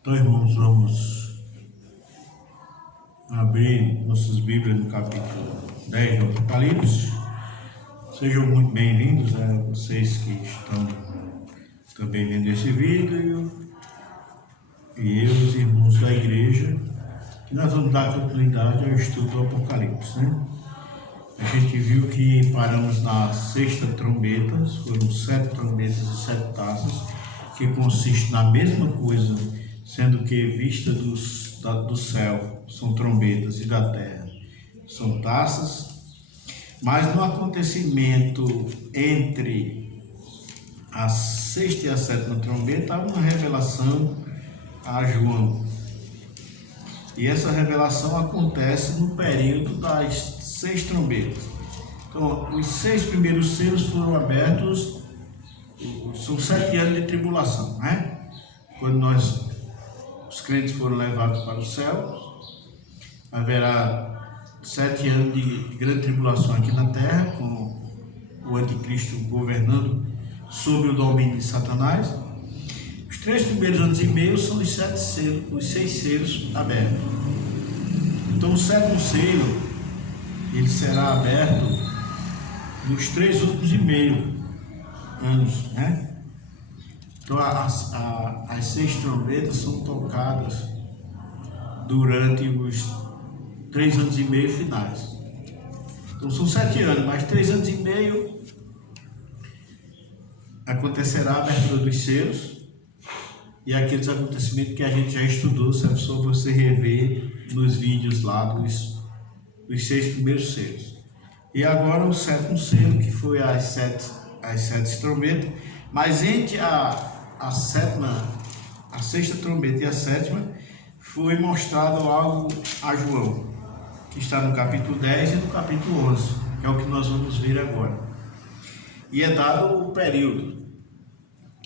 Então, irmãos, vamos abrir nossas Bíblias no capítulo 10 do Apocalipse. Sejam muito bem-vindos a vocês que estão também vendo esse vídeo e eu, os irmãos da igreja, que nós vamos dar continuidade ao estudo do Apocalipse, né? A gente viu que paramos na sexta trombeta, foram 7 trombetas e 7 taças, que consiste na mesma coisa, sendo que vista do céu são trombetas e da terra são taças, mas no acontecimento entre a sexta e a sétima trombeta há uma revelação a João, e essa revelação acontece no período das 6 trombetas. Então, os 6 primeiros selos foram abertos, são 7 anos de tribulação, né? Quando os crentes foram levados para o céu, haverá 7 anos de grande tribulação aqui na terra, com o anticristo governando sobre o domínio de Satanás. Os 3 primeiros anos e meio são os 6 selos abertos. Então, o 7º selo ele será aberto nos 3 últimos e meio anos, né? Então, as 6 trombetas são tocadas durante os 3 anos e meio finais. Então, são 7 anos, mas 3 anos e meio acontecerá a abertura dos selos e aqueles acontecimentos que a gente já estudou, é só você rever nos vídeos lá dos 6 primeiros selos. E agora o 7º selo, que foi as 7 trombetas, mas entre a sexta trombeta e a 7ª foi mostrado algo a João, que está no capítulo 10 e no capítulo 11, que é o que nós vamos ver agora. E é dado o período.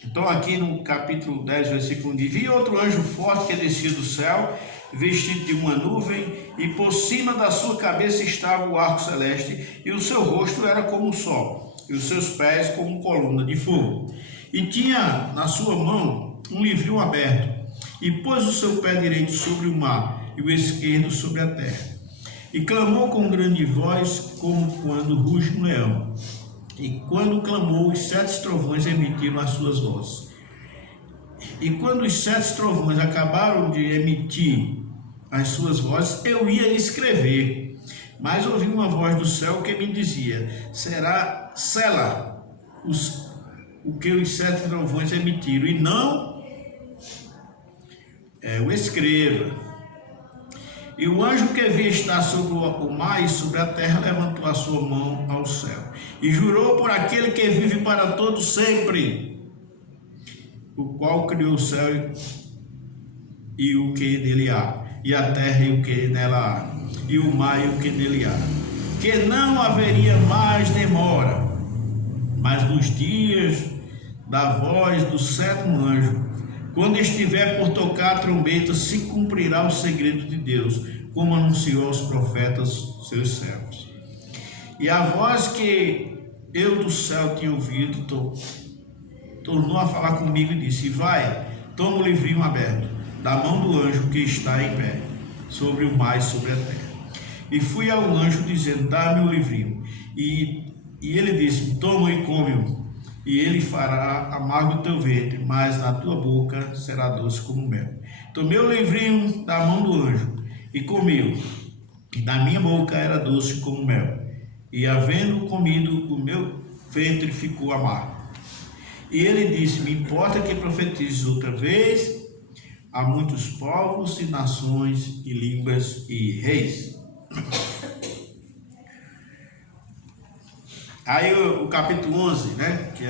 Então, aqui no capítulo 10, versículo 1, vi outro anjo forte que descia do céu, vestido de uma nuvem, e por cima da sua cabeça estava o arco celeste, e o seu rosto era como o sol, e os seus pés como coluna de fogo. E tinha na sua mão um livrinho aberto, e pôs o seu pé direito sobre o mar, e o esquerdo sobre a terra. E clamou com grande voz, como quando ruge um leão. E quando clamou, os 7 trovões emitiram as suas vozes. E quando os 7 trovões acabaram de emitir as suas vozes, eu ia escrever, mas ouvi uma voz do céu que me dizia: sela o que os 7 trovões emitiram, e não o escreva. E o anjo que havia estar sobre o mar e sobre a terra levantou a sua mão ao céu e jurou por aquele que vive para todo sempre, o qual criou o céu e o que nele há, e a terra e o que nela há, e o mar e o que nele há, que não haveria mais demora, mas nos dias da voz do 7º anjo, quando estiver por tocar a trombeta, se cumprirá o segredo de Deus, como anunciou aos profetas seus servos. E a voz que eu do céu tinha ouvido tornou a falar comigo e disse: vai, toma o livrinho aberto da mão do anjo que está em pé sobre o mar e sobre a terra. E fui ao anjo dizendo: dá-me o livrinho. E ele disse: toma e come-o, e ele fará amargo o teu ventre, mas na tua boca será doce como mel. Tomei o livrinho da mão do anjo e comi-o, e na minha boca era doce como mel, e havendo comido, o meu ventre ficou amargo. E ele disse: me importa que profetizes outra vez a muitos povos e nações e línguas e reis. Aí o capítulo 11, né, que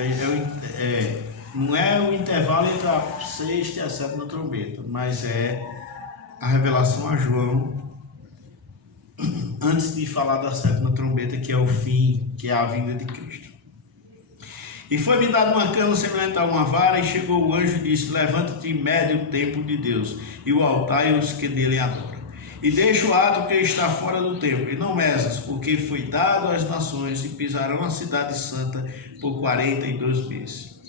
não é o intervalo entre a sexta e a 7ª trombeta, mas é a revelação a João antes de falar da 7ª trombeta, que é o fim, que é a vinda de Cristo. E foi-me dado uma cana semelhante a uma vara, e chegou o anjo e disse: levanta-te e mede o templo de Deus, e o altar e os que nele adoram. E deixa o ato que está fora do templo, e não mesas, porque foi dado às nações, e pisarão a cidade santa por 42 meses.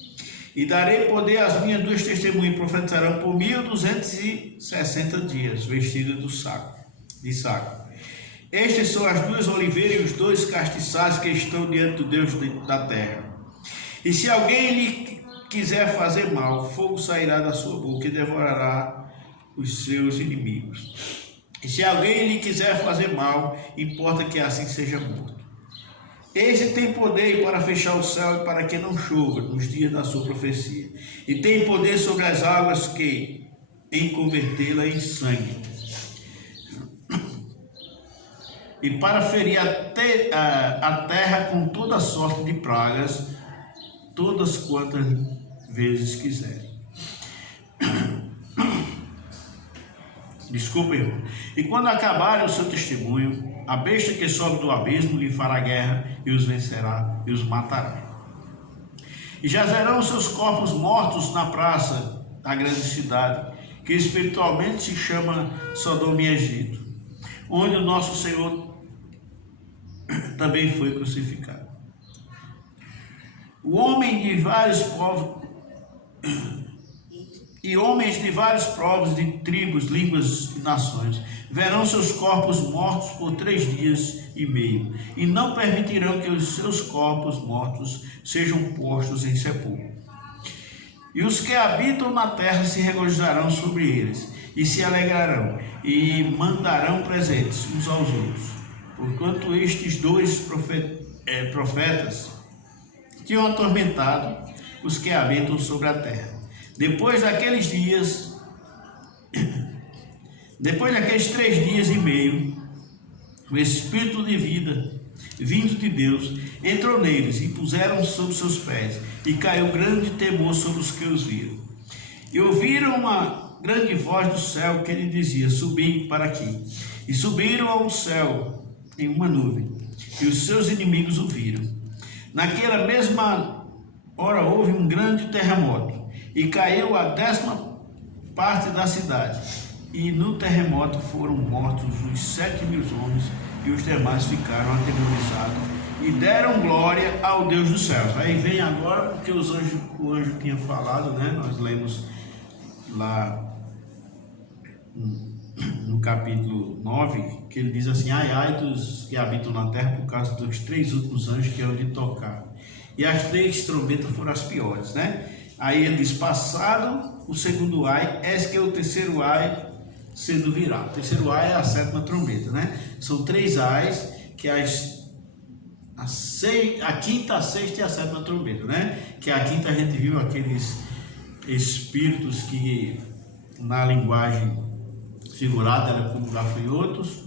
E darei poder às minhas duas testemunhas, profetizarão por 1260 dias, vestidas de saco. Estas são as duas oliveiras e os dois castiçais que estão diante do Deus da terra. E se alguém lhe quiser fazer mal, fogo sairá da sua boca e devorará os seus inimigos. E se alguém lhe quiser fazer mal, importa que assim seja morto. Este tem poder para fechar o céu e para que não chova nos dias da sua profecia. E tem poder sobre as águas em convertê-la em sangue. E para ferir a terra com toda sorte de pragas, todas quantas vezes quiserem. Desculpa, irmão. E quando acabarem o seu testemunho, a besta que sobe do abismo lhe fará guerra e os vencerá e os matará. E jazerão seus corpos mortos na praça da grande cidade, que espiritualmente se chama Sodoma e Egito, onde o nosso Senhor também foi crucificado. O homem de vários povos e homens de vários povos, de tribos, línguas e nações verão seus corpos mortos por 3 dias e meio, e não permitirão que os seus corpos mortos sejam postos em sepulcro. E os que habitam na terra se regozijarão sobre eles, e se alegrarão, e mandarão presentes uns aos outros, porquanto estes dois profetas tinham atormentado os que habitam sobre a terra. Depois daqueles 3 dias e meio, o Espírito de vida, vindo de Deus, entrou neles e puseram sobre seus pés, e caiu grande temor sobre os que os viram. E ouviram uma grande voz do céu que lhe dizia: subi para aqui. E subiram ao céu em uma nuvem, e os seus inimigos o viram. Naquela mesma hora houve um grande terremoto, e caiu a 10ª parte da cidade, e no terremoto foram mortos os 7.000 homens, e os demais ficaram atemorizados, e deram glória ao Deus dos céus. Aí vem agora o que o anjo tinha falado, né? Nós lemos lá no capítulo 9, que ele diz assim: ai, ai dos que habitam na terra por causa dos 3 últimos anjos que hão de tocar. E as 3 trombetas foram as piores, né? Aí ele diz: passado o segundo ai, eis que é o terceiro ai sendo virado. O terceiro ai é a 7ª trombeta, né? São 3 ais, que a quinta, a sexta e a 7ª trombeta, né? Que a quinta a gente viu aqueles espíritos que na linguagem figurada eram como gafanhotos.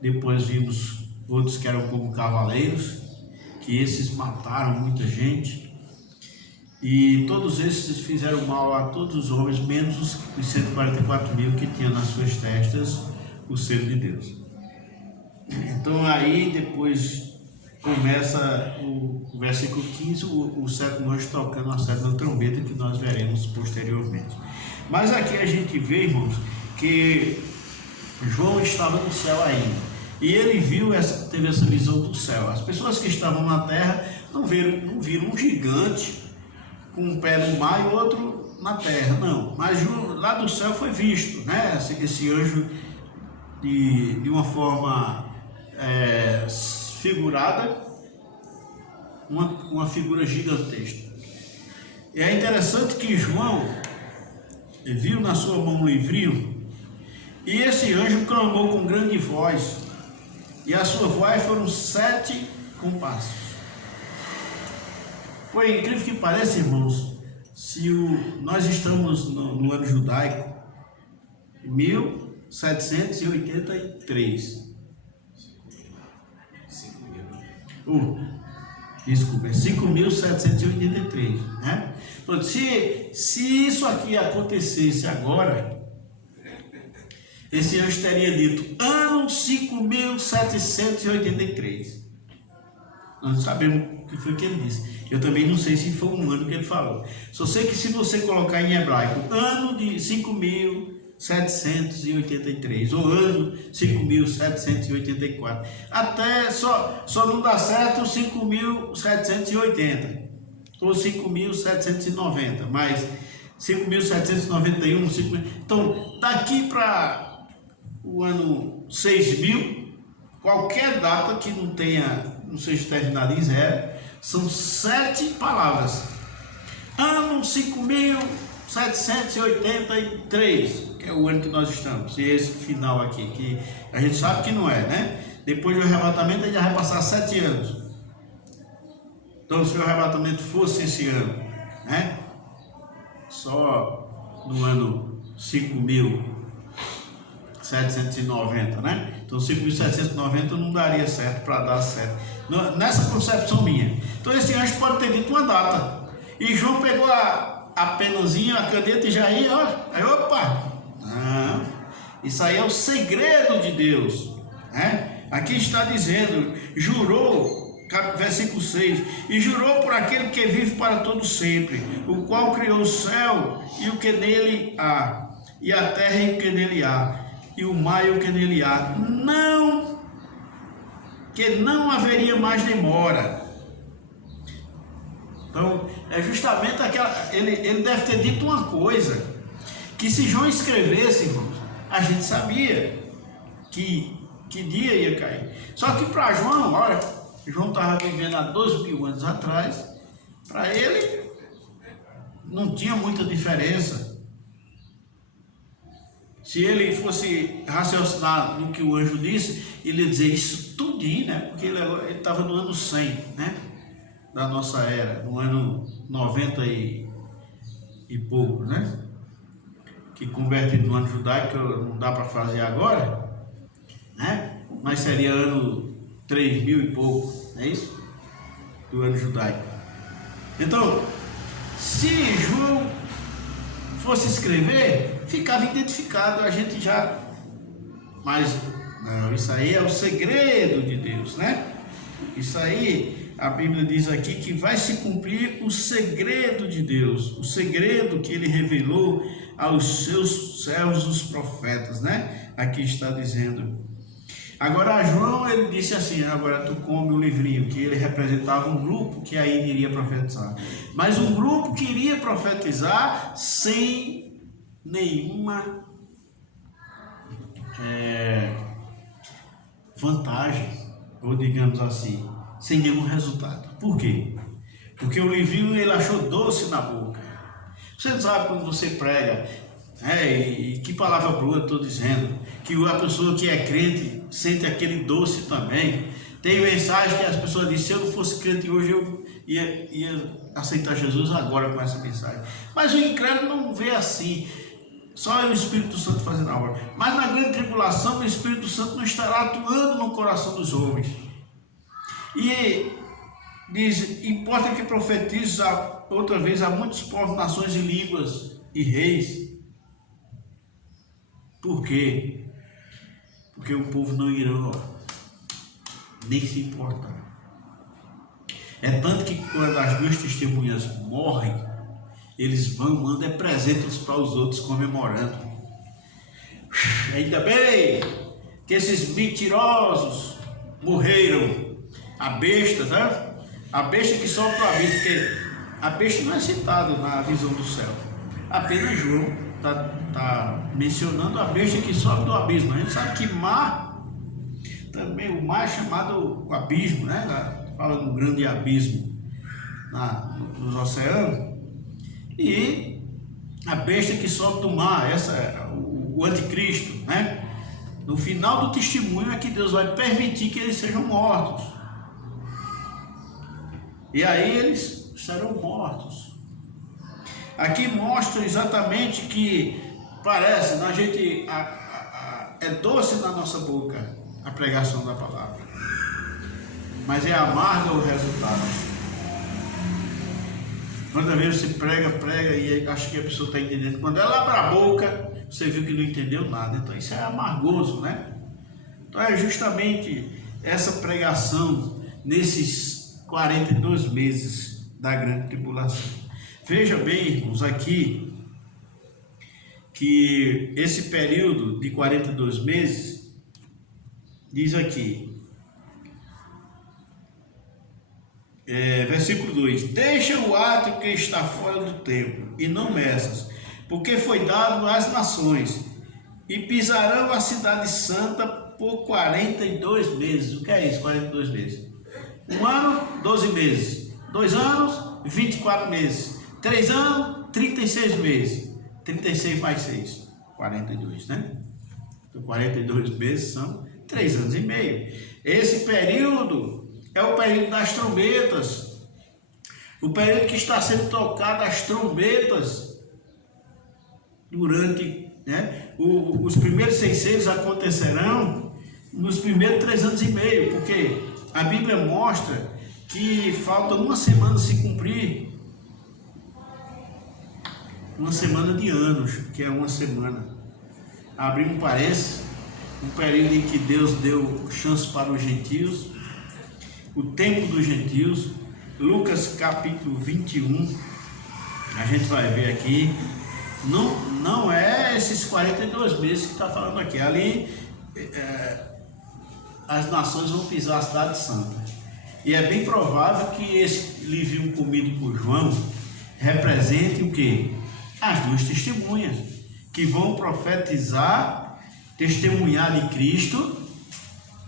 Depois vimos outros que eram como cavaleiros, que esses mataram muita gente. E todos esses fizeram mal a todos os homens, menos os 144.000 que tinham nas suas testas o selo de Deus. Então aí depois começa o versículo 15, o 7º anjo tocando a 7ª trombeta, que nós veremos posteriormente. Mas aqui a gente vê, irmãos, que João estava no céu ainda, e ele teve essa visão do céu. As pessoas que estavam na terra não viram um gigante com um pé no mar e outro na terra, não. Mas lá do céu foi visto, né? Esse anjo de uma forma figurada, uma figura gigantesca. E é interessante que João viu na sua mão um livrinho, e esse anjo clamou com grande voz, e a sua voz foram 7 compassos. Por incrível que pareça, irmãos, nós estamos no ano judaico 1783. Desculpa, é 5.783, né? Então, se isso aqui acontecesse agora, esse anjo teria dito ano 5.783. Nós não sabemos o que foi que ele disse. Eu também não sei se foi um ano que ele falou. Só sei que se você colocar em hebraico ano de 5.783 ou ano 5.784, até só não dá certo 5.780. ou 5.790, mas 5.791, 5.000. Então, daqui para o ano 6.000, qualquer data que não seja terminada em zero, são 7 palavras. Ano 5.783, que é o ano que nós estamos, e esse final aqui, que a gente sabe que não é, né? Depois do arrebatamento, a gente já vai passar 7 anos. Então, se o arrebatamento fosse esse ano, né? Só no ano 5.790, né? Então 5.790 não daria certo para dar certo. Nessa concepção minha. Então esse anjo pode ter dito uma data. E João pegou a penazinha, a caneta e já ia, olha. Aí, opa! Não, isso aí é o segredo de Deus, né? Aqui está dizendo, jurou. Versículo 6, e jurou por aquele que vive para todo sempre, o qual criou o céu e o que nele há, e a terra e o que nele há, e o mar e o que nele há, que não haveria mais demora. Então, é justamente aquela, ele deve ter dito uma coisa, que se João escrevesse, irmãos, a gente sabia que dia ia cair. Só que para João, olha, João estava vivendo há 2.000 anos atrás, para ele não tinha muita diferença. Se ele fosse raciocinar no que o anjo disse, ele ia dizer isso tudinho, né? Porque ele estava no ano 100, né? Da nossa era, no ano 90 e pouco, né? Que convertido no ano judaico não dá para fazer agora, né? Mas seria ano 3.000 e pouco, não é isso? Do ano judaico. Então, se João fosse escrever, ficava identificado, a gente já... Mas, não, isso aí é o segredo de Deus, né? Isso aí, a Bíblia diz aqui que vai se cumprir o segredo de Deus, o segredo que ele revelou aos seus servos, os profetas, né? Aqui está dizendo... Agora João, ele disse assim, agora tu come o livrinho, que ele representava um grupo que aí iria profetizar. Mas um grupo que iria profetizar sem nenhuma vantagem, ou digamos assim, sem nenhum resultado. Por quê? Porque o livrinho ele achou doce na boca. Você sabe quando você prega, e que palavra boa estou dizendo, que a pessoa que é crente sente aquele doce também. Tem mensagem que as pessoas dizem, se eu não fosse crente hoje eu ia aceitar Jesus agora com essa mensagem. Mas o incrédulo não vê assim, só é o Espírito Santo fazendo a obra. Mas na grande tribulação o Espírito Santo não estará atuando no coração dos homens. E diz, importa que profetize outra vez a muitos povos, nações e línguas e reis. Por quê? Porque o povo não irá nem se importar. É tanto que quando as 2 testemunhas morrem, eles mandam presentes para os outros comemorando. Ainda bem que esses mentirosos morreram. A besta, tá? A besta que sobe do abismo, porque a besta não é citada na visão do céu. Apenas João está mencionando a besta que sobe do abismo. A gente sabe que mar, também o mar é chamado o abismo, né? Fala no grande abismo nos oceanos. E a besta que sobe do mar, essa é o anticristo, né? No final do testemunho é que Deus vai permitir que eles sejam mortos. E aí eles serão mortos. Aqui mostra exatamente que parece, a gente é doce na nossa boca a pregação da palavra, mas é amarga o resultado. Quando vez você prega e acha que a pessoa está entendendo, quando ela abre a boca, você viu que não entendeu nada. Então isso é amargoso, né? Então é justamente essa pregação nesses 42 meses da grande tribulação. Veja bem, irmãos, aqui que esse período de 42 meses, diz aqui, Versículo 2: deixa o átrio que está fora do templo, e não meças, porque foi dado às nações, e pisarão a cidade santa por 42 meses. O que é isso, 42 meses? 1 ano, 12 meses. 2 anos, 24 meses. 3 anos, 36 meses. 36 mais 6, 42, né? Então, 42 meses são 3 anos e meio. Esse período é o período das trombetas. O período que está sendo tocado as trombetas durante, né? Os primeiros 6 acontecerão nos primeiros 3 anos e meio, porque a Bíblia mostra que falta uma semana se cumprir, uma semana de anos, que é uma semana. Abrir um parênteses, um período em que Deus deu chance para os gentios, o tempo dos gentios. Lucas capítulo 21, a gente vai ver aqui, não é esses 42 meses que está falando aqui, ali as nações vão pisar a cidade santa, e é bem provável que esse livrinho comido por João represente o que? As 2 testemunhas, que vão profetizar, testemunhar de Cristo,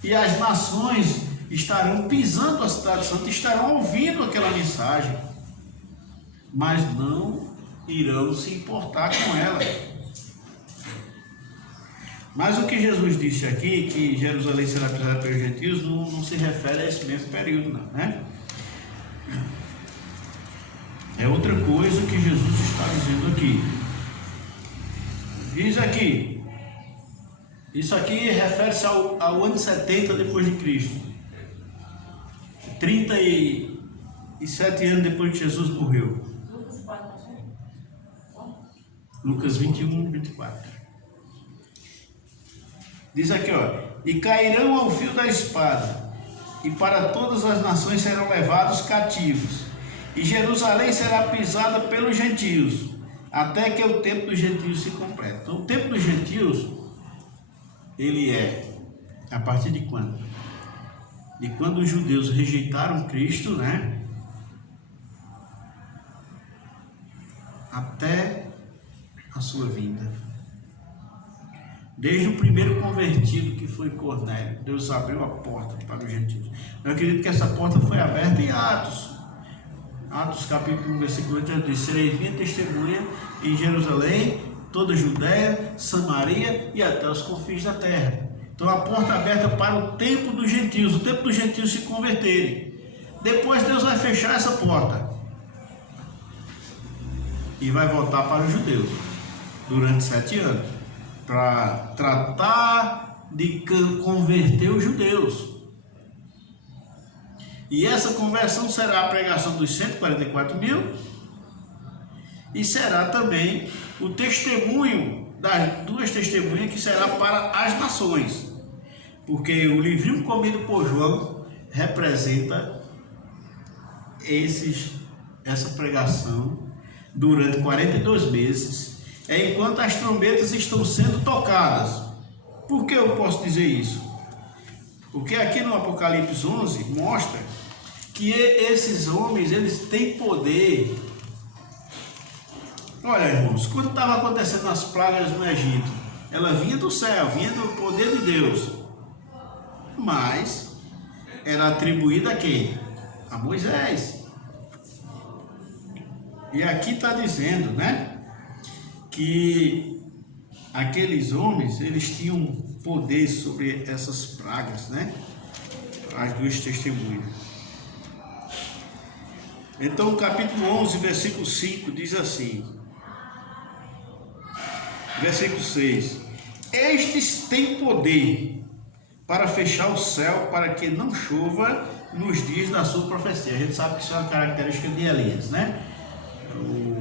e as nações estarão pisando a cidade santa, estarão ouvindo aquela mensagem, mas não irão se importar com ela. Mas o que Jesus disse aqui, que Jerusalém será pisada pelos gentios, não se refere a esse mesmo período, não, né? É outra coisa que Jesus está dizendo aqui. Diz aqui, isso aqui refere-se ao ano 70 depois de Cristo. 37 anos depois que Jesus morreu. Lucas 21, 24. Diz aqui, ó: e cairão ao fio da espada, e para todas as nações serão levados cativos, e Jerusalém será pisada pelos gentios, até que o tempo dos gentios se complete. Então, o tempo dos gentios, ele é a partir de quando? De quando os judeus rejeitaram Cristo, né? Até a sua vinda. Desde o primeiro convertido, que foi Cornélio, Deus abriu a porta para os gentios. Eu acredito que essa porta foi aberta em Atos. Atos capítulo 1, versículo 8, diz: sereis minha testemunha em Jerusalém, toda a Judéia, Samaria e até os confins da terra. Então, a porta aberta para o tempo dos gentios, o tempo dos gentios se converterem. Depois Deus vai fechar essa porta e vai voltar para os judeus durante 7 anos, para tratar de converter os judeus. E essa conversão será a pregação dos 144 mil, e será também o testemunho das 2 testemunhas, que será para as nações, porque o livrinho comido por João representa essa pregação durante 42 meses, enquanto as trombetas estão sendo tocadas. Por que eu posso dizer isso? Porque aqui no Apocalipse 11 mostra que esses homens, eles têm poder. Olha, irmãos, quando estava acontecendo as pragas no Egito, ela vinha do céu, vinha do poder de Deus, mas era atribuída a quem? A Moisés. E aqui está dizendo, né, que aqueles homens, eles tinham poder sobre essas pragas, né? As 2 testemunhas. Então, o capítulo 11, versículo 5 diz assim: versículo 6: estes têm poder para fechar o céu, para que não chova nos dias da sua profecia. A gente sabe que isso é uma característica de Elias, né?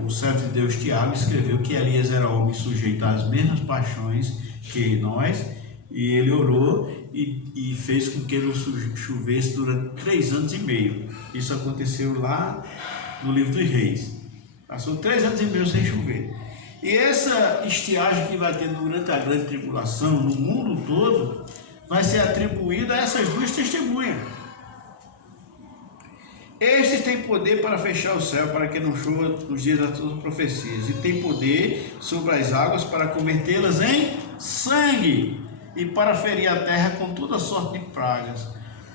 O servo de Deus Tiago escreveu que Elias era homem sujeito às mesmas paixões que nós, e ele orou e fez com que não chovesse durante 3 anos e meio. Isso aconteceu lá no livro dos Reis. Passou 3 anos e meio sem chover. E essa estiagem que vai ter durante a grande tribulação no mundo todo vai ser atribuída a essas 2 testemunhas. Este tem poder para fechar o céu, para que não chova nos dias das suas profecias, e tem poder sobre as águas para convertê-las em sangue, e para ferir a terra com toda sorte de pragas,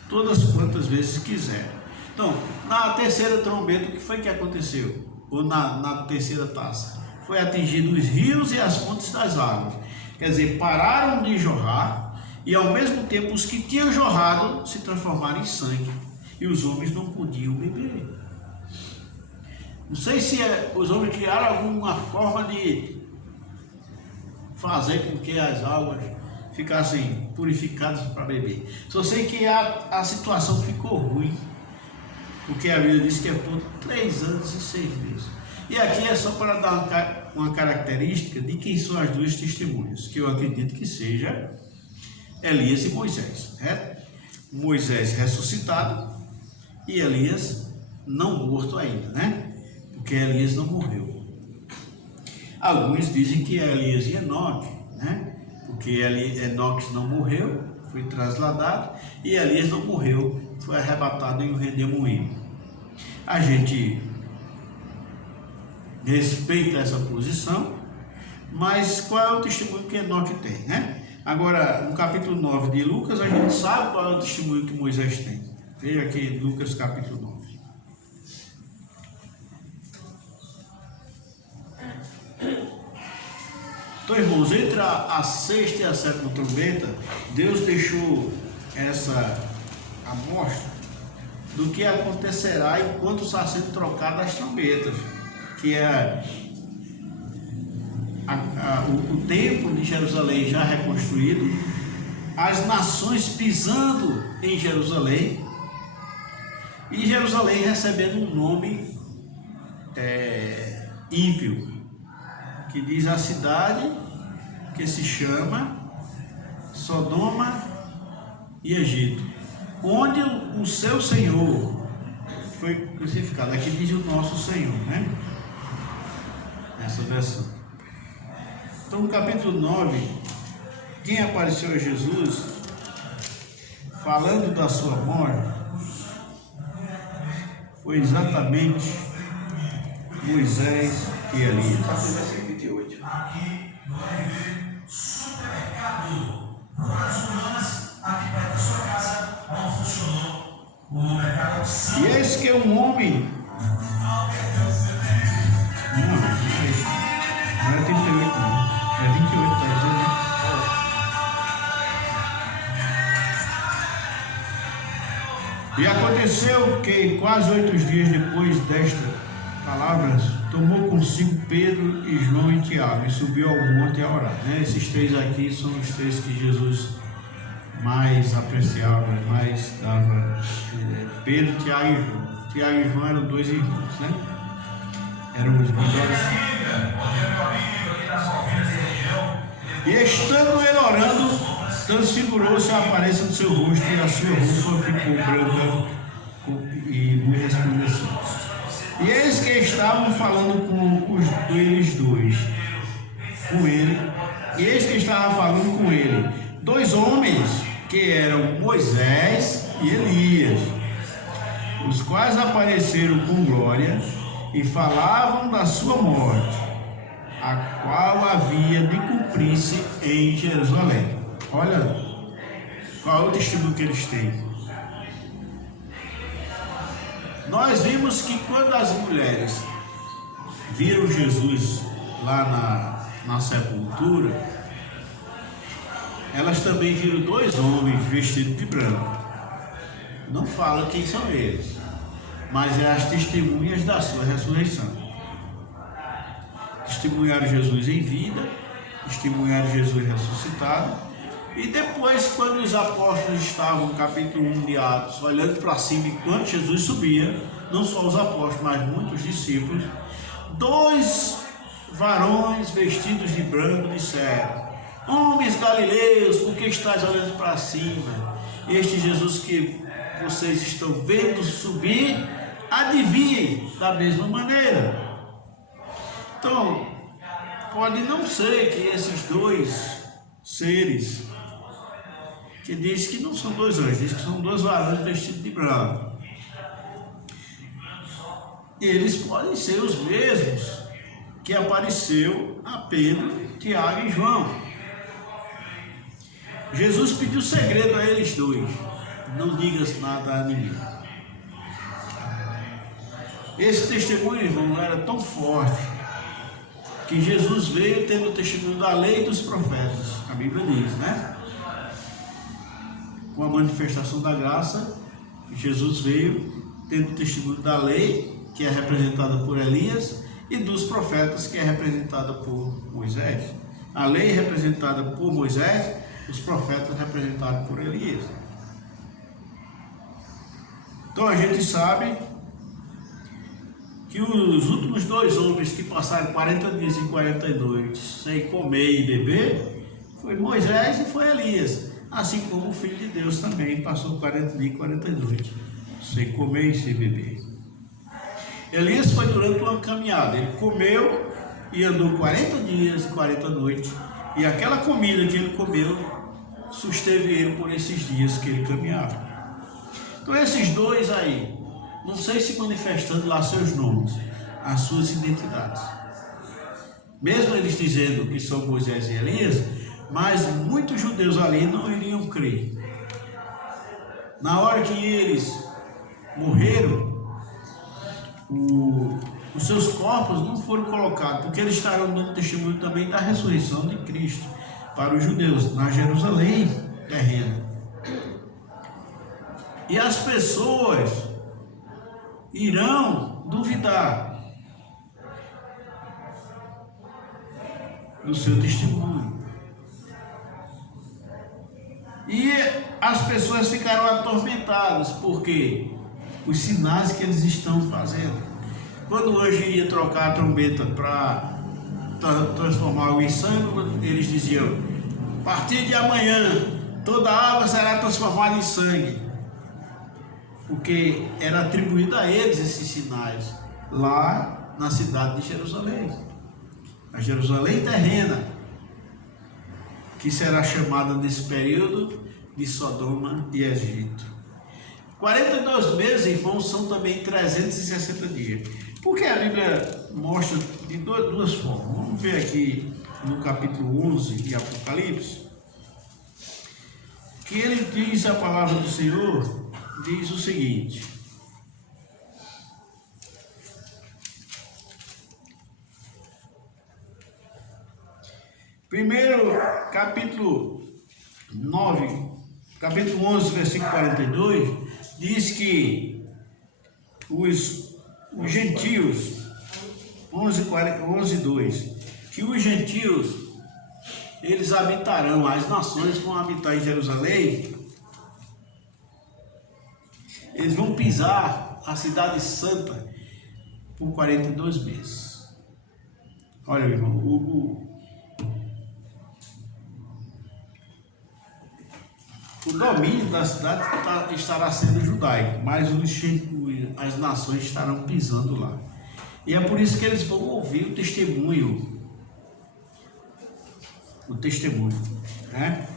todas quantas vezes quiser. Então, na terceira trombeta, o que foi que aconteceu? Ou na terceira taça? Foi atingido os rios e as fontes das águas. Quer dizer, pararam de jorrar, e ao mesmo tempo os que tinham jorrado se transformaram em sangue. E os homens não podiam beber. Não sei se os homens criaram alguma forma de fazer com que as águas ficassem purificadas para beber. Só sei que a situação ficou ruim, porque a Bíblia diz que é por 3 anos e 6 meses. E aqui é só para dar uma característica de quem são as duas testemunhas, que eu acredito que seja Elias e Moisés. Moisés ressuscitado e Elias não morto ainda, né? Porque Elias não morreu. Alguns dizem que é Elias e Enoque, né? Porque Enoque não morreu, foi trasladado, e Elias não morreu, foi arrebatado em um redemoinho. A gente respeita essa posição, mas qual é o testemunho que Enoque tem, né? Agora, no capítulo 9 de Lucas, a gente sabe qual é o testemunho que Moisés tem. Veja aqui Lucas capítulo 9. Então, irmãos, entre a sexta e a sétima trombeta, Deus deixou essa amostra do que acontecerá enquanto está sendo trocada as trombetas, que é o templo de Jerusalém já reconstruído, as nações pisando em Jerusalém, e Jerusalém recebendo um nome ímpio, que diz a cidade que se chama Sodoma e Egito, onde o seu Senhor foi crucificado. Aqui diz o nosso Senhor, né? Nessa versão. Então, no capítulo 9, quem apareceu a Jesus falando da sua morte foi exatamente Moisés e Elias. Capítulo 28. E eis que um homem. Não é isso. Não é 38, não. É 28, está dizendo, né? E aconteceu que quase 8 dias depois destas palavras, tomou consigo Pedro e João e Tiago e subiu ao monte a orar. Esses 3 aqui são os 3 que Jesus mais apreciava, mais dava. Pedro, Tiago e João. Tiago e João eram 2 irmãos, né? Eram os melhores. E estando ele orando, transfigurou-se a aparência do seu rosto e a sua roupa ficou branca e muito resplandecente. E eis que estavam falando com eles dois, com ele, e eis que estava falando com ele 2 homens que eram Moisés e Elias, os quais apareceram com glória e falavam da sua morte, a qual havia de cumprir-se em Jerusalém. Olha qual é o testemunho que eles têm. Nós vimos que quando as mulheres viram Jesus lá na sepultura, elas também viram 2 homens vestidos de branco. Não fala quem são eles, mas é as testemunhas da sua ressurreição. Testemunharam Jesus em vida, testemunharam Jesus ressuscitado. E depois, quando os apóstolos estavam no capítulo 1 de Atos, olhando para cima enquanto Jesus subia, não só os apóstolos, mas muitos discípulos, 2 varões vestidos de branco disseram: homens galileus, por que estáis olhando para cima? Este Jesus que vocês estão vendo subir, há de vir da mesma maneira. Então, pode não ser que esses 2 seres, que diz que não são 2 anjos, diz que são 2 varões vestidos de branco, eles podem ser os mesmos que apareceu a Pedro, Tiago e João. Jesus pediu segredo a eles dois: não digas nada a ninguém. Esse testemunho, irmão, era tão forte que Jesus veio tendo o testemunho da lei e dos profetas. A Bíblia diz, né? Com a manifestação da graça, Jesus veio tendo o testemunho da lei, que é representada por Elias, e dos profetas, que é representada por Moisés. A lei representada por Moisés, os profetas representados por Elias. Então a gente sabe que os últimos dois homens que passaram 40 dias e 40 noites sem comer e beber foi Moisés e foi Elias, assim como o Filho de Deus também passou 40 dias e 40 noites sem comer e sem beber. Elias foi durante uma caminhada, ele comeu e andou 40 dias e 40 noites, e aquela comida que ele comeu susteve ele por esses dias que ele caminhava. Então esses dois aí, não sei se manifestando lá seus nomes, as suas identidades, mesmo eles dizendo que são Moisés e Elias, mas muitos judeus ali não iriam crer. Na hora que eles morreram, os seus corpos não foram colocados, porque eles estavam dando testemunho também da ressurreição de Cristo para os judeus, na Jerusalém terrena. E as pessoas irão duvidar do seu testemunho. E as pessoas ficaram atormentadas, porque os sinais que eles estão fazendo. Quando o anjo iria trocar a trombeta para transformar água em sangue, eles diziam: a partir de amanhã toda a água será transformada em sangue, porque era atribuído a eles esses sinais lá na cidade de Jerusalém, a Jerusalém terrena, que será chamada nesse período de Sodoma e Egito. 42 meses, irmãos, são também 360 dias. Porque a Bíblia mostra de duas formas. Vamos ver aqui no capítulo 11 de Apocalipse, que ele diz, a palavra do Senhor diz o seguinte: primeiro capítulo 9, capítulo 11, versículo 42, diz que os gentios, 11:2, que os gentios, eles habitarão, as nações vão habitar em Jerusalém, eles vão pisar a cidade santa por 42 meses. Olha, meu irmão, o domínio da cidade estará sendo judaico, mas as nações estarão pisando lá. E é por isso que eles vão ouvir o testemunho. Né?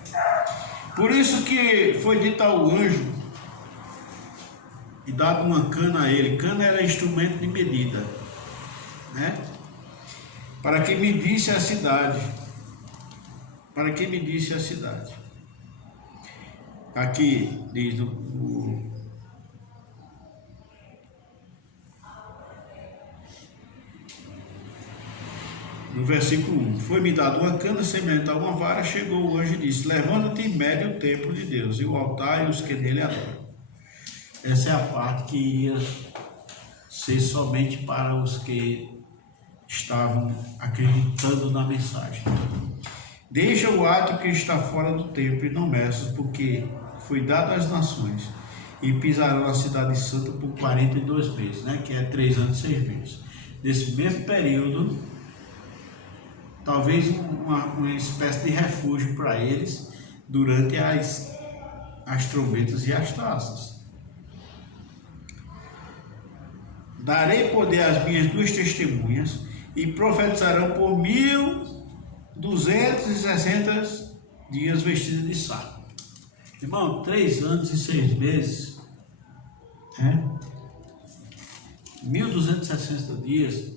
Por isso que foi dito ao anjo e dado uma cana a ele. Cana era instrumento de medida, né? Para que medisse a cidade. Aqui diz no versículo 1: foi-me dado uma cana semelhante a uma vara, chegou o anjo e disse: levanta-te e mede o templo de Deus, e o altar e os que nele adoram. Essa é a parte que ia ser somente para os que estavam acreditando na mensagem. Deixa o ato que está fora do templo e não meças, porque foi dado às nações, e pisarão a cidade santa por 42 meses, né? Que é 3 anos e 6 meses. Nesse mesmo período, talvez uma espécie de refúgio para eles durante as trombetas e as taças. Darei poder às minhas duas testemunhas e profetizarão por 1260 dias vestidos de saco. Irmão, 3 anos e 6 meses, né? 1.260 dias,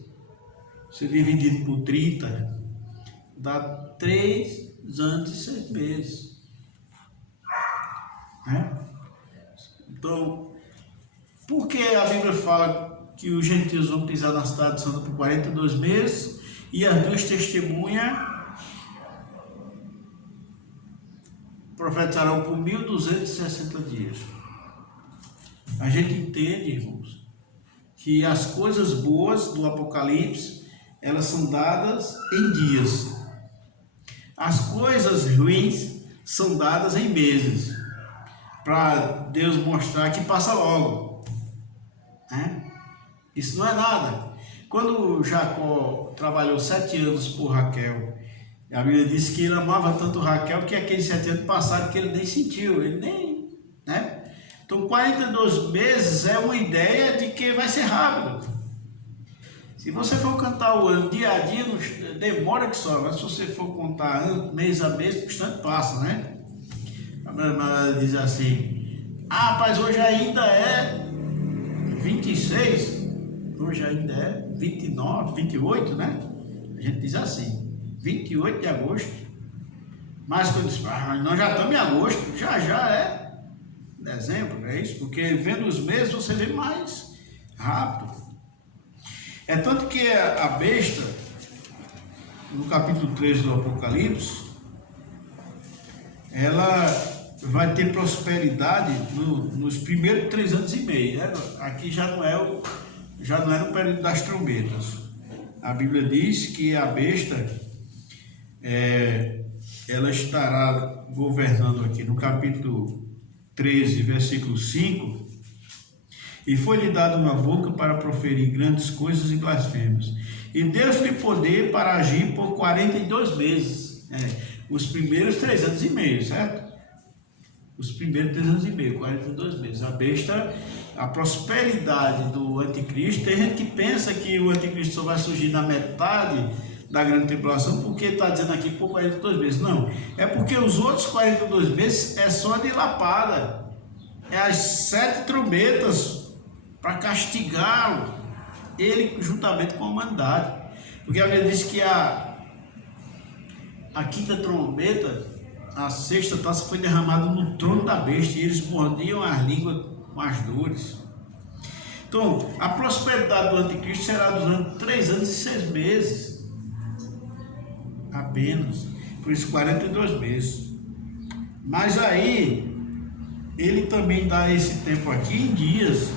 se dividido por 30, dá 3 anos e 6 meses. Né? Então, por que a Bíblia fala que os gentios vão pisar na cidade santa por 42 meses e as duas testemunhas profetizarão por 1.260 dias? A gente entende, irmãos, que as coisas boas do Apocalipse, elas são dadas em dias. As coisas ruins são dadas em meses, para Deus mostrar que passa logo. Né? Isso não é nada. Quando Jacó trabalhou 7 anos por Raquel, a Bíblia diz que ele amava tanto Raquel que aqueles 7 anos passaram que ele nem sentiu, ele nem, né? Então 42 meses é uma ideia de que vai ser rápido. Se você for contar o ano dia a dia, demora que só, mas se você for contar ano, mês a mês, o instante passa, né? Ela diz assim: ah, rapaz, hoje ainda é 26, hoje ainda é 29, 28, né? A gente diz assim, 28 de agosto. Mas quando diz, nós já estamos em agosto, já é dezembro, é isso? Porque vendo os meses você vê mais rápido. É tanto que a besta, no capítulo 3 do Apocalipse, ela vai ter prosperidade nos primeiros 3 anos e meio. Né? Aqui já não é no período das trombetas. A Bíblia diz que a besta, ela estará governando aqui no capítulo 13, versículo 5, e foi-lhe dada uma boca para proferir grandes coisas e blasfêmias, e deu-lhe poder para agir por 42 meses, os primeiros 3 anos e meio, certo? Os primeiros 3 anos e meio, 42 meses. A besta, a prosperidade do anticristo, tem gente que pensa que o anticristo só vai surgir na metade da grande tribulação, porque está dizendo aqui por 42 meses. Não, é porque os outros 42 meses é só de lapada, é as 7 trombetas para castigá-lo, ele juntamente com a humanidade, porque a Bíblia diz que a quinta trombeta, a 6ª taça foi derramada no trono da besta, e eles mordiam as línguas com as dores. Então, a prosperidade do anticristo será durante 3 anos e 6 meses, apenas, por isso 42 meses. Mas aí, ele também dá esse tempo aqui em dias,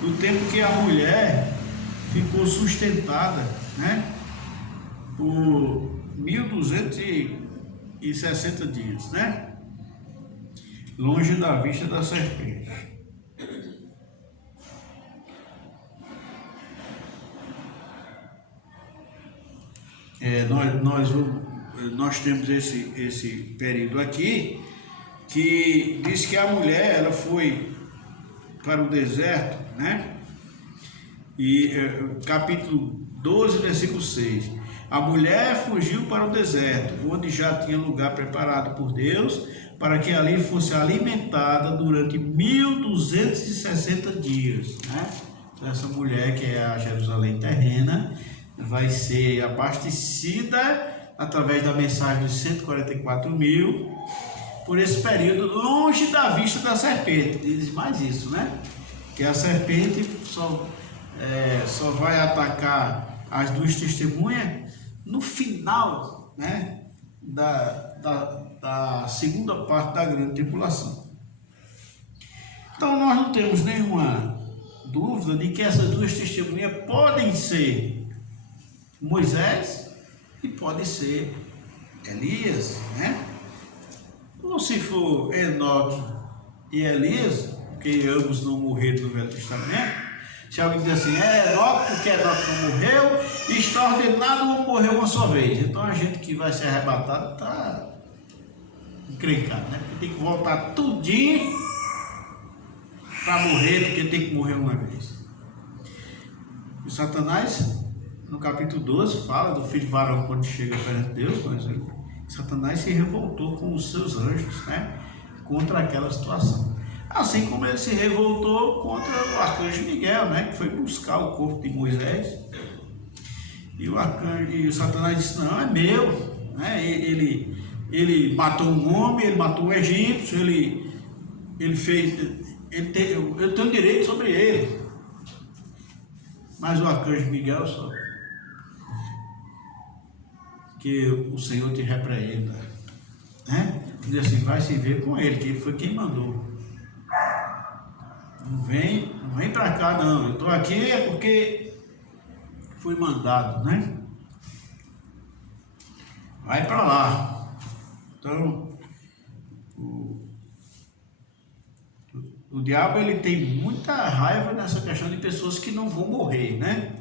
do tempo que a mulher ficou sustentada, né, por 1.260 dias, né, longe da vista da serpente. Nós temos esse período aqui, que diz que a mulher, ela foi para o deserto, né? E capítulo 12, versículo 6. A mulher fugiu para o deserto, onde já tinha lugar preparado por Deus, para que ali fosse alimentada durante 1.260 dias, né? Então, essa mulher, que é a Jerusalém terrena, vai ser abastecida através da mensagem dos 144.000 por esse período, longe da vista da serpente. Diz mais isso, né? Que a serpente só vai atacar as duas testemunhas no final, né, da segunda parte da grande tribulação. Então nós não temos nenhuma dúvida de que essas duas testemunhas podem ser Moisés e pode ser Elias, né? Ou se for Enoque e Elias, porque ambos não morreram no Velho Testamento. Se alguém diz assim, Enoque, porque Enoque não morreu, e está ordenado a morrer uma só vez. Então a gente que vai ser arrebatado está encrencado, né? Porque tem que voltar tudinho para morrer, porque tem que morrer uma vez. E Satanás, no capítulo 12, fala do filho varão quando chega perante Deus, mas Satanás se revoltou com os seus anjos, né, contra aquela situação. Assim como ele se revoltou contra o arcanjo Miguel, né, que foi buscar o corpo de Moisés. E o Satanás disse: não, é meu, né? Ele matou um homem, ele matou um egípcio, ele fez, eu tenho direito sobre ele. Mas o arcanjo Miguel só: que o Senhor te repreenda, né? Diz assim: vai se ver com ele, que ele foi quem mandou. Não vem para cá não, eu estou aqui é porque fui mandado, né? Vai para lá. Então, o diabo, ele tem muita raiva nessa questão de pessoas que não vão morrer, né?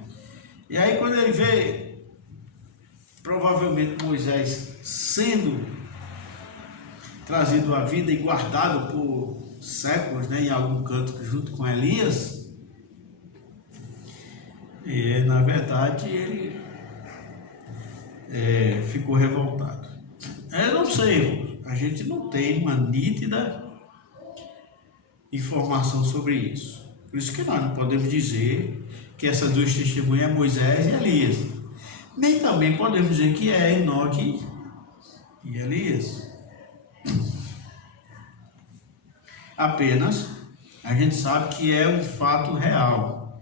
E aí quando ele vê, provavelmente, Moisés sendo trazido à vida e guardado por séculos, né, em algum canto junto com Elias, e na verdade ele ficou revoltado. Eu não sei, a gente não tem uma nítida informação sobre isso. Por isso que nós não podemos dizer que essas duas testemunhas é Moisés e Elias. Nem também podemos dizer que é Enoque e Elias. Apenas a gente sabe que é um fato real.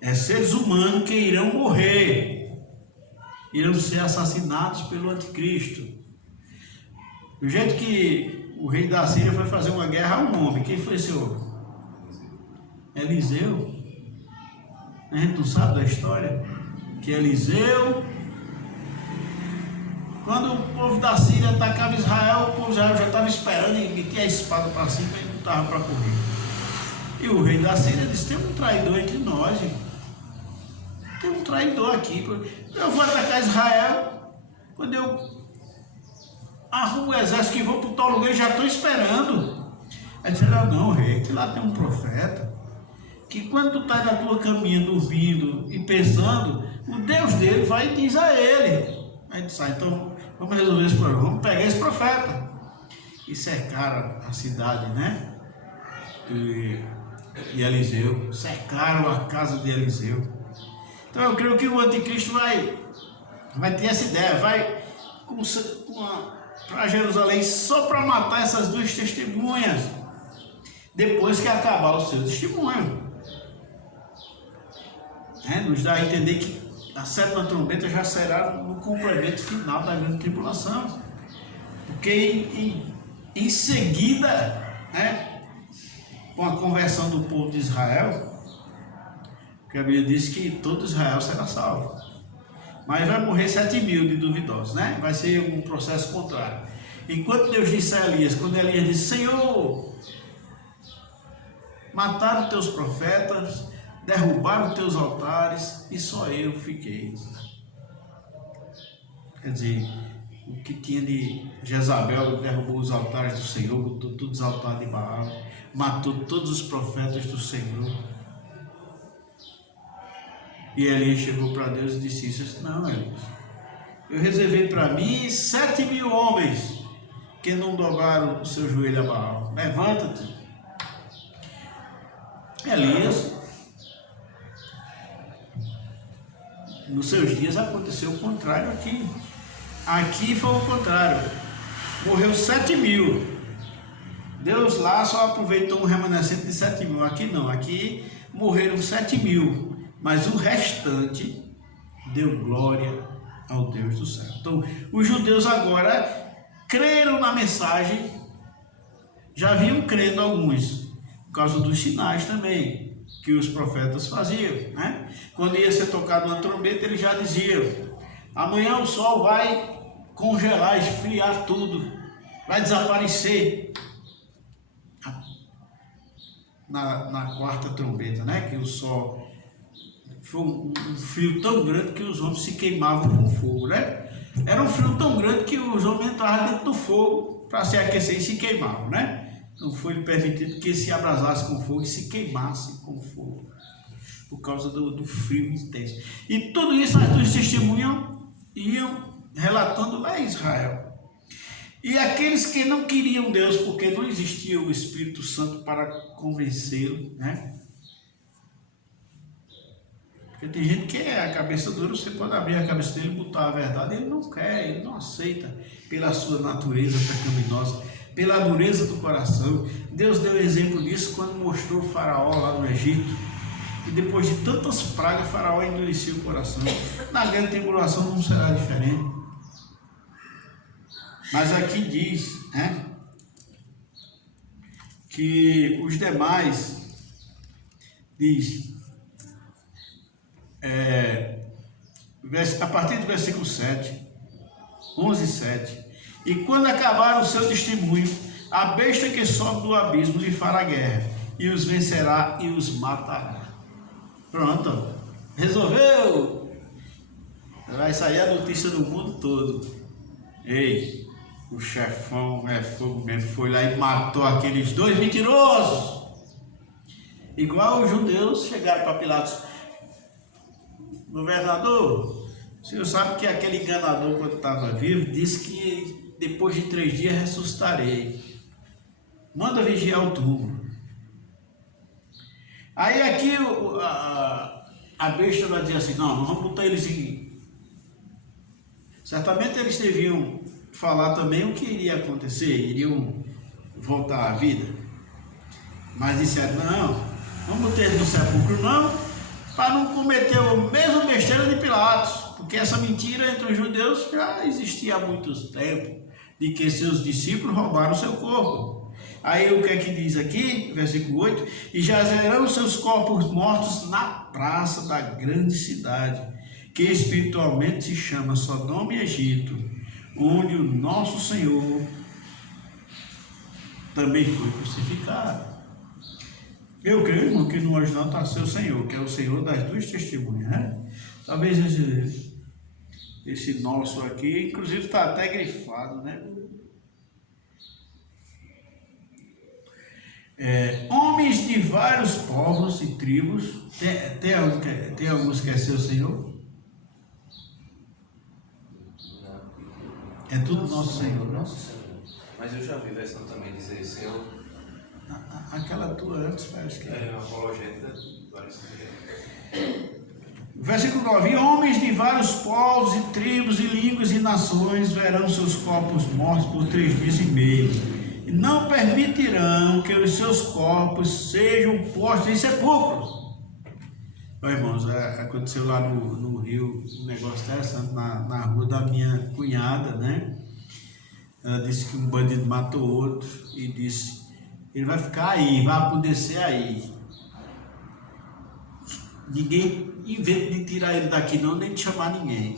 É seres humanos que irão morrer, irão ser assassinados pelo anticristo. Do jeito que o rei da Síria foi fazer uma guerra a um homem. Quem foi esse homem? Eliseu. A gente não sabe da história que Eliseu, quando o povo da Síria atacava Israel, o povo de Israel já estava esperando e metia a espada para cima e não estava para correr. E o rei da Síria disse: tem um traidor entre nós, tem um traidor aqui. Eu vou atacar Israel, quando eu arrumo o exército que vou para tal lugar, eles já estão esperando. Aí disse: não, rei, que lá tem um profeta, que quando tu está na tua caminha, ouvindo e pensando, o Deus dele vai e diz a ele. Aí disse: então vamos resolver esse problema, vamos pegar esse profeta. E cercaram a cidade, né? E Eliseu, cercaram a casa de Eliseu. Então eu creio que o anticristo vai ter essa ideia, vai para Jerusalém só para matar essas duas testemunhas, depois que acabar o seu testemunho. Nos dá a entender que a sétima trombeta já será no complemento final da grande tribulação, porque em seguida, com a conversão do povo de Israel, que a Bíblia diz que todo Israel será salvo, mas vai morrer 7.000 de duvidosos, né? Vai ser um processo contrário. Enquanto Deus disse a Elias, quando Elias disse: Senhor, mataram teus profetas, derrubaram teus altares e só eu fiquei. Quer dizer, o que tinha de Jezabel derrubou os altares do Senhor, botou todos os altares de Baal, matou todos os profetas do Senhor. E Elias chegou para Deus e disse isso: não, Elias, eu reservei para mim 7.000 homens que não dobraram o seu joelho a Baal. Levanta-te. Elias, nos seus dias aconteceu o contrário aqui. Aqui foi o contrário. Morreu 7.000. Deus lá só aproveitou um remanescente de 7.000. Aqui não. Aqui morreram 7.000. Mas o restante deu glória ao Deus do céu. Então, os judeus agora creram na mensagem. Já vinham crendo alguns, por causa dos sinais também que os profetas faziam, né? Quando ia ser tocado uma trombeta, eles já diziam: amanhã o sol vai congelar, esfriar tudo, vai desaparecer. Na quarta trombeta, né? Que o sol foi um frio tão grande que os homens se queimavam com fogo, né? Era um frio tão grande que os homens entravam dentro do fogo para se aquecer e se queimavam, né? Não foi permitido que se abrasasse com fogo e se queimasse com fogo, por causa do frio intenso. E tudo isso as duas testemunhas iam relatando lá em Israel. E aqueles que não queriam Deus, porque não existia o Espírito Santo para convencê-lo, né? Porque tem gente que é a cabeça dura, você pode abrir a cabeça dele e botar a verdade, ele não quer, ele não aceita pela sua natureza pecaminosa, pela dureza do coração. Deus deu exemplo disso quando mostrou o faraó lá no Egito, e depois de tantas pragas, o faraó endureceu o coração. Na grande tribulação não será diferente. Mas aqui diz, né, que os demais, diz, a partir do versículo 7, 11, 7, e quando acabar o seu testemunho, a besta que sobe do abismo lhe fará guerra, e os vencerá e os matará. Pronto, resolveu! Vai sair a notícia do mundo todo. Ei, o chefão é fogo mesmo, foi lá e matou aqueles dois mentirosos. Igual os judeus chegaram para Pilatos: governador, o senhor sabe que aquele enganador, quando estava vivo, disse que depois de 3 dias ressuscitarei. Manda vigiar o túmulo. Aí aqui a besta vai dizer assim: não, nós vamos botar eles em... Certamente eles deviam falar também o que iria acontecer, iriam voltar à vida. Mas disseram: não, vamos botar eles no sepulcro não, para não cometer o mesmo besteira de Pilatos, porque essa mentira entre os judeus já existia há muito tempo, de que seus discípulos roubaram seu corpo. Aí o que é que diz aqui, versículo 8, e jazerão seus corpos mortos na praça da grande cidade, que espiritualmente se chama Sodoma e Egito, onde o nosso Senhor também foi crucificado. Eu creio, irmão, que no original está seu Senhor, que é o Senhor das duas testemunhas, né? Talvez esse nosso aqui, inclusive está até grifado, né? Homens de vários povos e tribos. Tem alguns que é seu Senhor? É tudo nosso Senhor. Nosso Senhor. Mas eu já vi versão também dizer Senhor. Aquela tua antes parece que é uma apologética. Versículo 9: e homens de vários povos e tribos e línguas e nações verão seus corpos mortos por 3 dias e meio. E não permitirão que os seus corpos sejam postos em sepulcros. Irmãos, aconteceu lá no Rio um negócio interessante, na rua da minha cunhada, né? Ela disse que um bandido matou outro e disse: ele vai ficar aí, vai apodrecer aí. Ninguém inventa de tirar ele daqui não, nem de chamar ninguém.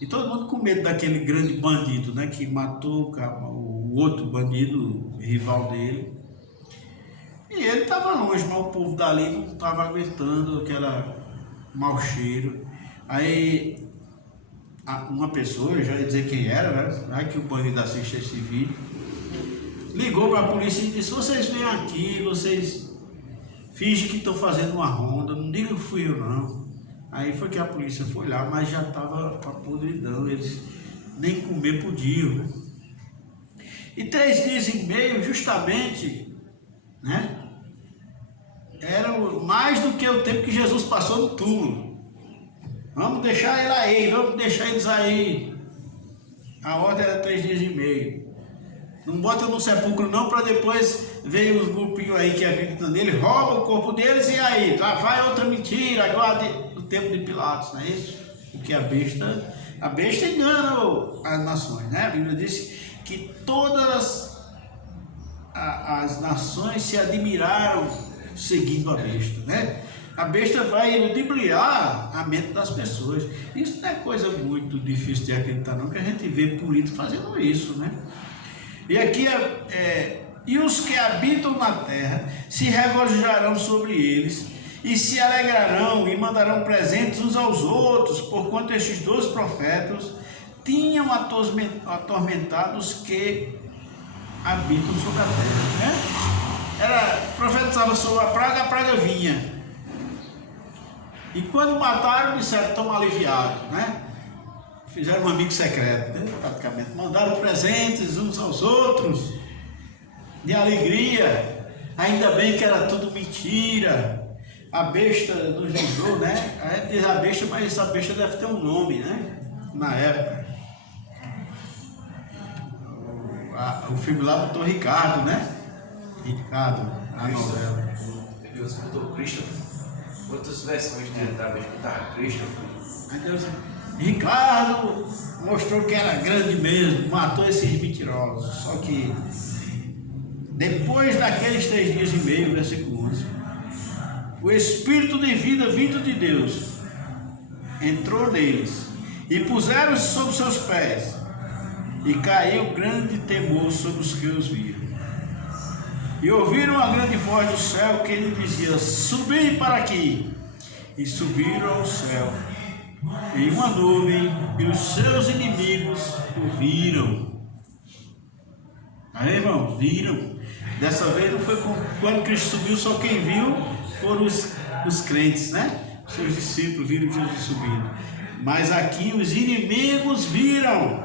E todo mundo com medo daquele grande bandido, né? Que matou o outro bandido, rival dele. E ele estava longe, mas o povo dali não estava aguentando aquele mau cheiro. Aí uma pessoa, eu já ia dizer quem era, né? Vai que o bandido assiste esse vídeo, ligou para a polícia e disse: vocês vêm aqui, vocês fingem que estão fazendo uma ronda, não digam que fui eu não. Aí foi que a polícia foi lá, mas já estava a podridão, eles nem comer podiam. E 3 dias e meio, justamente, né? Era mais do que o tempo que Jesus passou no túmulo. Vamos deixar ele aí, vamos deixar eles aí. A ordem era 3 dias e meio. Não bota no sepulcro não, para depois ver os grupinhos aí que acreditam nele, rouba o corpo deles e aí, lá vai outra mentira, agora o tempo de Pilatos, não é isso? Porque a besta engana as nações, né? A Bíblia diz que todas as nações se admiraram seguindo a besta, né? A besta vai ludibriar a mente das pessoas. Isso não é coisa muito difícil de acreditar não, que a gente vê políticos fazendo isso, né? E aqui e os que habitam na terra se regozijarão sobre eles e se alegrarão e mandarão presentes uns aos outros, porquanto estes 2 profetas tinham atormentado os que habitam sobre a terra, né? Profetizava sobre a praga vinha. E quando mataram, disseram: estão aliviados, né? fizeram um amigo secreto, né? Praticamente. Mandaram presentes uns aos outros, de alegria. Ainda bem que era tudo mentira. A besta nos lembrou, né? A gente diz a besta, mas essa besta deve ter um nome, né? Na época. O filme lá botou Ricardo, né? Ricardo, a novela. Você botou Christopher. Outras versões da besta botaram Christopher. Aí Deus, Ricardo mostrou que era grande mesmo, matou esses mentirosos. Só que depois daqueles 3 dias e meio, versículo 11, o Espírito de vida vindo de Deus entrou neles e puseram-se sobre seus pés, e caiu grande temor sobre os que os viram. E ouviram a grande voz do céu que lhe dizia: subi para aqui. E subiram ao céu em uma nuvem, e os seus inimigos o viram. Aí, irmão, viram. Dessa vez não foi quando Cristo subiu, só quem viu foram os crentes, né? Os seus discípulos viram Jesus subindo. Mas aqui os inimigos viram.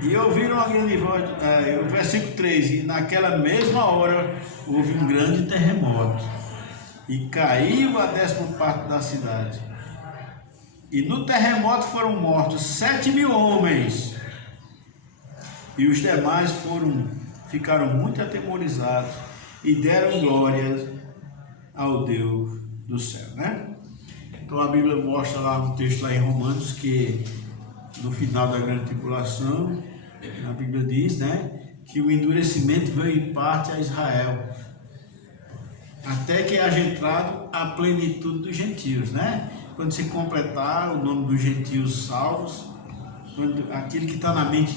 E ouviram a grande voz, o versículo 3, e naquela mesma hora houve um grande terremoto, e caiu a 10ª parte da cidade. E no terremoto foram mortos 7.000 homens, e os demais ficaram muito atemorizados, e deram glória ao Deus do céu, né? Então a Bíblia mostra lá um texto lá em Romanos que no final da grande tribulação, a Bíblia diz, né, que o endurecimento veio em parte a Israel, até que haja entrado a plenitude dos gentios, né? Quando se completar o nome dos gentios salvos, quando aquele que está na mente